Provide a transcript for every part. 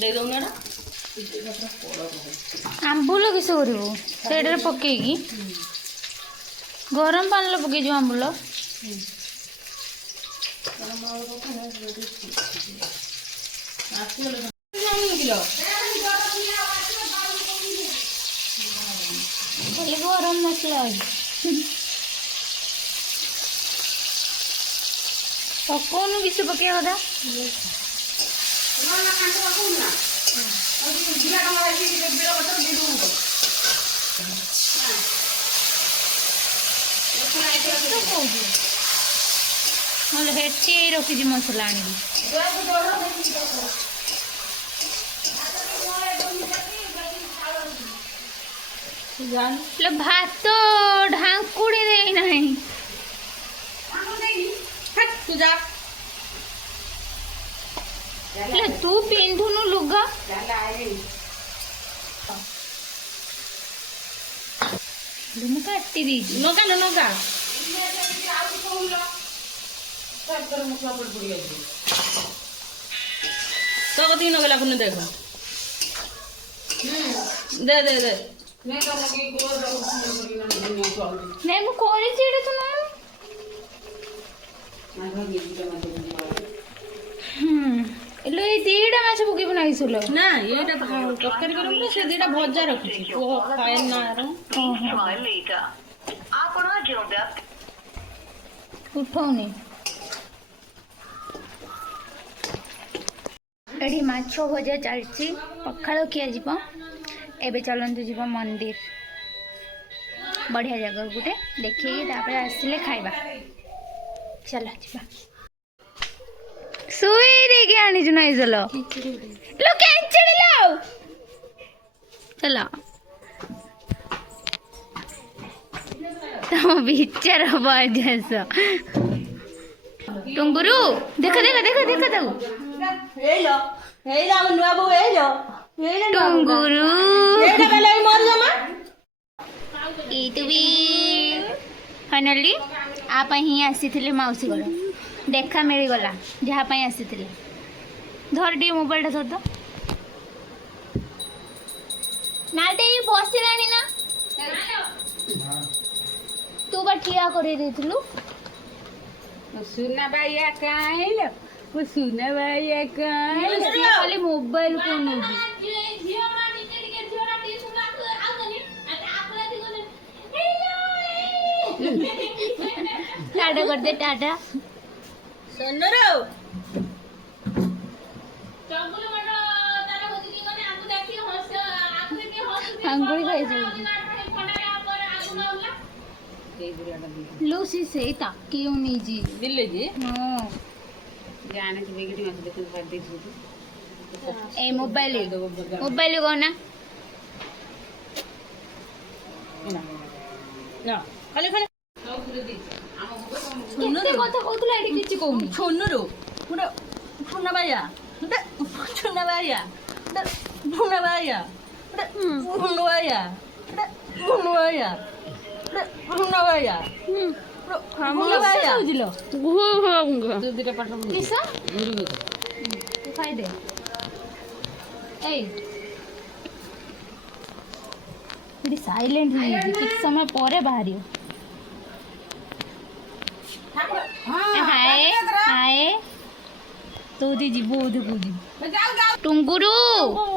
दे दौना रा आंबुल किस कर पकईकी गरम पानी पकई आंबुल खाली गरम मसला पकौन किस पकड़ था हेटी रखी मसला आनी भात ढांकुड़ी दे नहीं तू पिंधुनु लुगा काटी दी नगा नगा तो कति नगला कुने देखो दे दे दे नहीं मु कोरी चीड़े तो ना एलो ए दीडा माछ बुकी बनाई सुलो ना एटा तरकारी करम ना से दीडा भजा रखी ओ खाए ना रो उठौनी एठी माछ भजा चलची पखाल किया जीव एबे चलंतु जीव मंदिर बढ़िया जगह गुटे देखिए तापर आसिले खाइबा चला जीवा सुई देके आनी छु नहीं चलो लो कैंचड़ी लाओ चलो तो बिचार बजस टुंगुरु देखा देखा देखा देखा दऊ हेलो हेलो नुआ बो हेलो टुंगुरु एटा बेले मर जमा ई तू भी फाइनली आप ही आसी मौसी घर देखा मिलगला जहाँ आसी धर टी मोबाइल धर तो ना बसलानी ना तू बा ठिया कर सुना भैया कहीं वो सुना भैया कहीं खाली मोबाइल को टाटा कर दे टाटा सुन रो अंगुली खाई लूसी से ताकि नहीं जी दिल्ली जी हां जाने के बेगड़ी मत देखो कर देख ए मोबाइल को ना ना खाली खाली केते কথা কইতুলা এডি কিছু কওনি ছন্নরো পুরা ছন্না ভাইয়া ছন্না ভাইয়া ছন্না ভাইয়া ছন্না ভাইয়া ছন্না ভাইয়া ছন্না ভাইয়া আমরা ভাইয়া বুঝিল গুহ গুহ তুই দিটা পাঠা বল কিসা গুরু গুরু তু খাই দে এই এডি সাইলেন্ট হই কিছু সময় পরে বাহারিও हाय हाय तो दी जीबो उधर पूजी टुंगुरु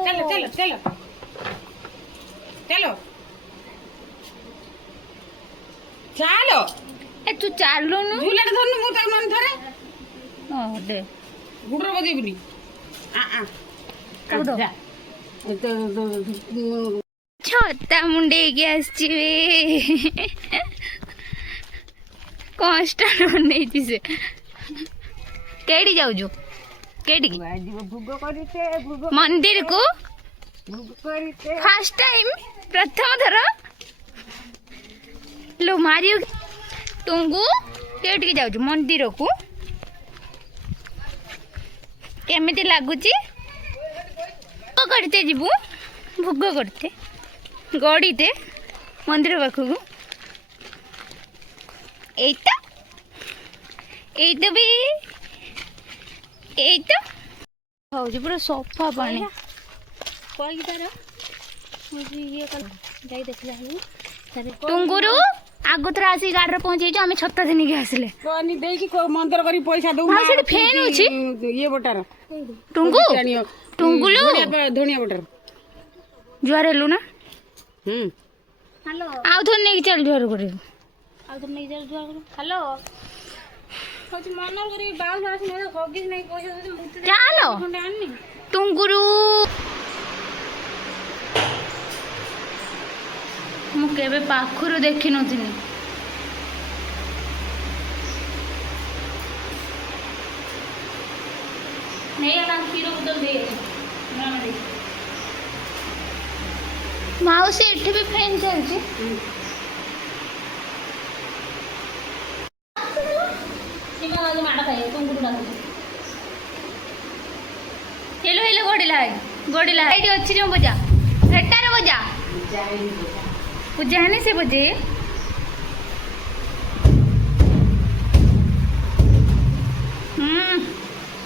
चलो चलो चलो चलो चलो ए तू चालू नु झूला धरनु मु तार मन धरे ओ दे गुडर बजेबनी आ आ कौडो जा छोटा मुंडे के आसचिवे कष्ट नहीं से केडी जाऊ जो केडी भूग करते भूग मंदिर को भूग करते फर्स्ट टाइम प्रथम थर लो मारियो टुंगु केडी जाऊ मंदिर को केमिति लागुची करते जीवु भोग करते गड़ीते मंदिर पाखक भी पूरा सफा पानी କହିକି ତାର ଇଏ କଲ ଯାଇ ଦେଖିଲା ଟୁଙ୍ଗୁରୁ ଆଗତରା ଆସିକି ଗାଡ଼ିରେ ପହଞ୍ଚେଇଛୁ ଆମେ ଛତା ନେଇକି ଆସିଲେ ଦେଇକି ମନ୍ଦିର କରି ପଇସା ଦଉ ସେଠି ଫ୍ୟାନ୍ ଅଛି ଇଏ ବଟାର ଟୁଙ୍ଗୁ ଟୁଙ୍ଗୁଲୁ ଧଣିଆ ବଟାର ଜୁଆର ହେଲୁ ନା ହ୍ୟାଲୋ ଆଉ ଥରେ ନେଇକି ଚାଲ ଜୁଆର କରିବୁ ଆଉ ଥରେ ନେଇକି ଚାଲ ଜୁଆର କରିବୁ ହ୍ୟାଲୋ ହଉଛି ମନ କରି ବାଉଁଶ ଆସି ହଗିସ୍ ନାଇଁ ପଇସା ଚାଲ ଆଣିନି ଟୁଙ୍ଗୁରୁ ମୁଁ କେବେ ପାଖରୁ ଦେଖିନଥିଲି ନେଇଗଲା କ୍ଷୀର ବୋତଲ ଦେଇ ମାଉସୀ ଏଠି ବି ଫ୍ୟାନ୍ ଚାଲିଛି ମାଡ଼ ଖାଇ ଟୁଙ୍ଗୁରୁ ହେଲୋ ହେଲୋ ଗଡ଼ିଲା ଏଇଠି ଅଛି ଯୋଉ ବଜା ହେଟାରେ ବଜା ପୂଜା ହେନି ସେ ବଜେ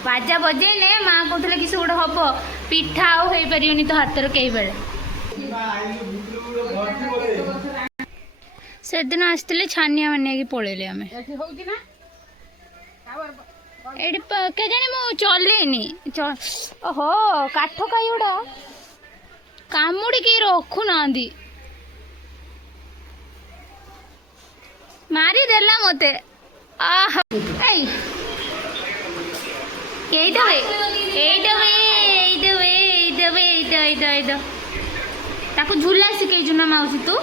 ବାଜା ବଜେଇନେ ମା କହୁଥିଲେ କି ସେ ଗୋଟେ ହବ ପିଠା ଆଉ ହେଇପାରିବନି ତ ହାତରେ କେଇ ବେଳେ ସେଦିନ ଆସିଥିଲେ ଛାନିଆ ମାନିଆକି ପଳେଇଲେ ଆମେ ଏଠି କେଜାଣି ମୁଁ ଚଲେଇନି ଓହୋ କାଠ କାଇ ଗୁଡ଼ା କାମୁଡ଼ିକି ରଖୁନାହାନ୍ତି ମାରିଦେଲା ମତେ ତାକୁ ଝୁଲା ଶିଖେଇଛୁ ନା ମାଉସୀ ତୁ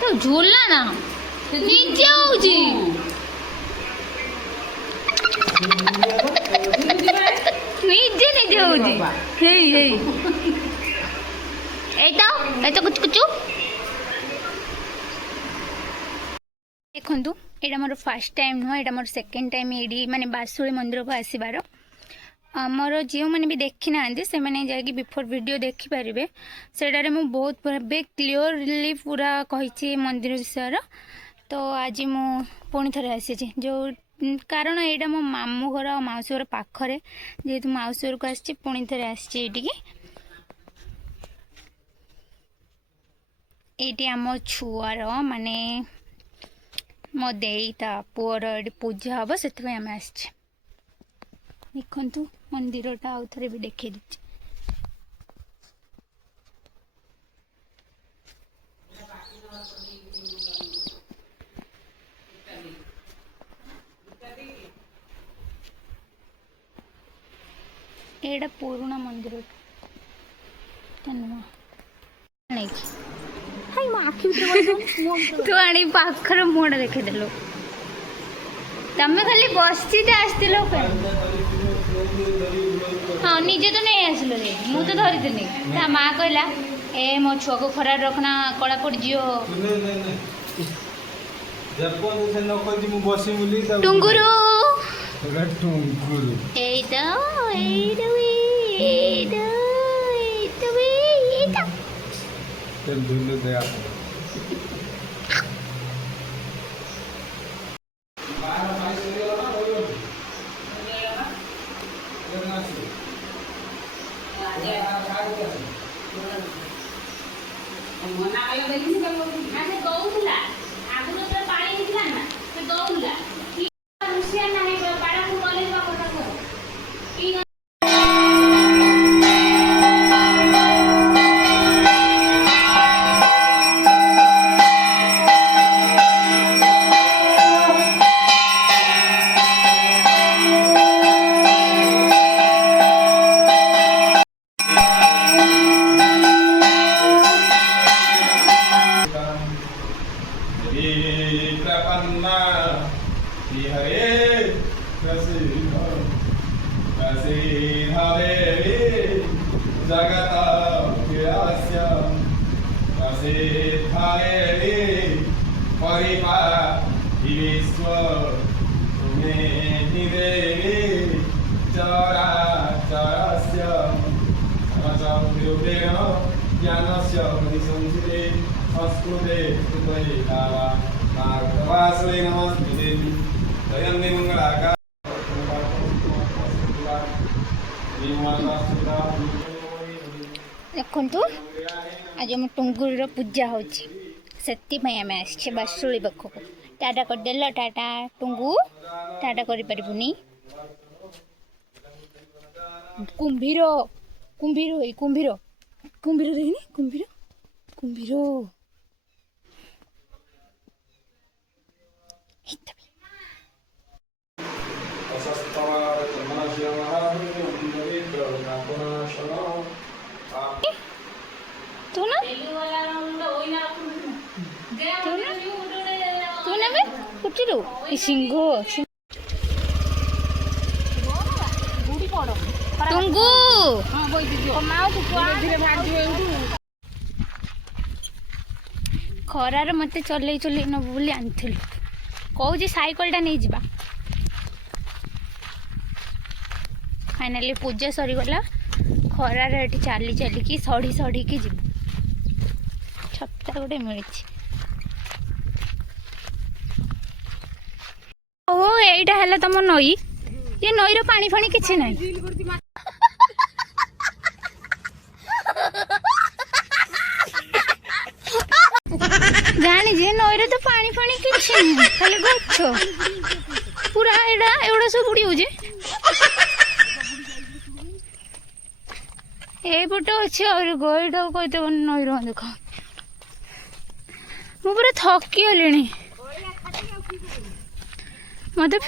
ତ ଝୁଲା ନା ନିଜେ ହଉଛି ନିଜେ ହଉଛି ହେଇ ଏଇତ କୁଚୁ କୁଚୁ ଦେଖନ୍ତୁ ଏଇଟା ମୋର ଫାର୍ଷ୍ଟ ଟାଇମ୍ ନୁହଁ ଏଇଟା ମୋର ସେକେଣ୍ଡ ଟାଇମ୍ ଏଇଠି ମାନେ ବାସୁଳି ମନ୍ଦିରକୁ ଆସିବାର ଆମର ଯେଉଁମାନେ ବି ଦେଖି ନାହାନ୍ତି ସେମାନେ ଯାଇକି ବିଫୋର୍ ଭିଡ଼ିଓ ଦେଖିପାରିବେ ସେଇଟାରେ ମୁଁ ବହୁତ ଭାବେ କ୍ଲିଅରଲି ପୁରା କହିଛି ମନ୍ଦିର ବିଷୟରେ ତ ଆଜି ମୁଁ ପୁଣି ଥରେ ଆସିଛି ଯେଉଁ କାରଣ ଏଇଟା ମୋ ମାମୁଁ ଘର ଆଉ ମାଉସୀ ଘର ପାଖରେ ଯେହେତୁ ମାଉସୀ ଘରକୁ ଆସିଛି ପୁଣି ଥରେ ଆସିଛି ଏଇଠିକି ଏଇଠି ଆମ ଛୁଆର ମାନେ ମୋ ଦେଇ ତା ପୁଅର ଏଠି ପୂଜା ହବ ସେଥିପାଇଁ ଆମେ ଆସିଛେ ଦେଖନ୍ତୁ ମନ୍ଦିରଟା ଆଉ ଥରେ ବି ଦେଖେଇ ଦେଇଛି ଏଇଟା ପୁରୁଣା ମନ୍ଦିର ତୁ ଆଣି ପାଖରେ ମୁହଁଟା ଦେଖେଇଦେଲୁ ତମେ ଖାଲି ବସିଛିଟେ ଆସିଥିଲ ହଁ ନିଜେ ତ ନେଇ ଆସିଲ ମୁଁ ତ ଧରିଥିଲି ତା ମା କହିଲା ଏ ମୋ ଛୁଆକୁ ଖରାରେ ରଖନା କଳା ପଡ଼ିଯିବ ଟୁଙ୍ଗୁରୁ ଏଇଟା ଦଉଥିଲା ଆଗରୁ ପାଣି ହେଇଥିଲା ନା ସେ ଦଉଥିଲା भार्गवासुरे नमस्ते दयन्ते मंगलाकार ଦେଖନ୍ତୁ ଆଜି ଆମ ଟୁଙ୍ଗୁରିର ପୂଜା ହେଉଛି, ସେଥିପାଇଁ ଆମେ ଆସିଛେ ବାସୁଳି ପାଖକୁ। ଟାଟା କରିଦେଲ, ଟାଟା ଟୁଙ୍ଗୁ, ଟାଟା କରିପାରିବୁନି। କୁମ୍ଭୀର କୁମ୍ଭୀର ଏଇ କୁମ୍ଭୀର କୁମ୍ଭୀର ଦେଖିନି, କୁମ୍ଭୀର କୁମ୍ଭୀର ତୁ ନା ତୁ ନେବେ କୁଟିରୁ ସିଂହ ଟୁଙ୍ଗୁ ଖରାରେ ମତେ ଚଲେଇ ଚଲେଇ ନବୁ ବୋଲି ଆଣିଥିଲୁ। କହୁଛି ସାଇକେଲଟା ନେଇଯିବା। ଫାଇନାଲି ପୂଜା ସରିଗଲା। ଖରାରେ ଏଠି ଚାଲି ଚାଲିକି ସଢ଼ିକି ଯିବୁ। ଛତା ଗୋଟେ ମିଳିଛି। ଓହୋ, ଏଇଟା ହେଲା ତମ ନଈ। ଏ ନଈର ପାଣି ଫାଣି କିଛି ନାହିଁ। ଜାଣିଛି ନଈରେ ତ ପାଣି ଫାଣି କିଛି ନାହିଁ, ଖାଲି ଗଛ ପୁରା। ଏଗୁଡ଼ା ସବୁ ବୁଡ଼ି ହଉଛି। ଏଇପଟେ ଅଛି ଆହୁରି ଗଈଟାକୁ କହିଦେବନି ନଈର ଦେଖ। ମୁଁ ପୁରା ଥକି ଗଲିଣି। ମତେ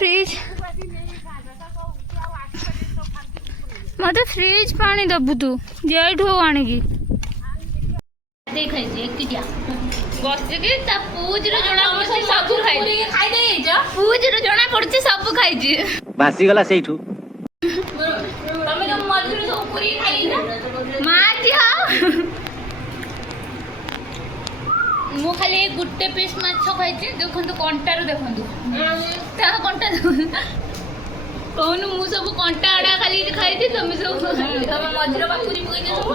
ଫ୍ରିଜ ପାଣି ଦବୁ ତୁ ଯେଇଠୁ ଆଣିକି। ଖାଇଛି ଏକିଟିଆ ବସିକି ତା ପୁଜରୁ ଜଣା ପଡୁଛି ସବୁ ଖାଇଛି। ପୁଜରୁ ଜଣା ପଡୁଛି ସବୁ ଖାଇଛି। ଭାସିଗଲା ସେଇଠୁ। ତମେ ତ ମଝିରେ ସବୁ ପୁରୀ ଖାଇଛ ମା ଝିଅ। ମୁଁ ଖାଲି ଗୋଟେ ପିସ୍ ମାଛ ଖାଇଛି। ଦେଖନ୍ତୁ କଣ୍ଟାରୁ, ଦେଖନ୍ତୁ ତା କଣ୍ଟା କହୁନୁ। ମୁଁ ସବୁ କଣ୍ଟା ଆଡା ଖାଲି ଖାଇଛି, ତମେ ସବୁ ତମେ ମଝିରେ ବାପୁରି ପକେଇଛ ସବୁ।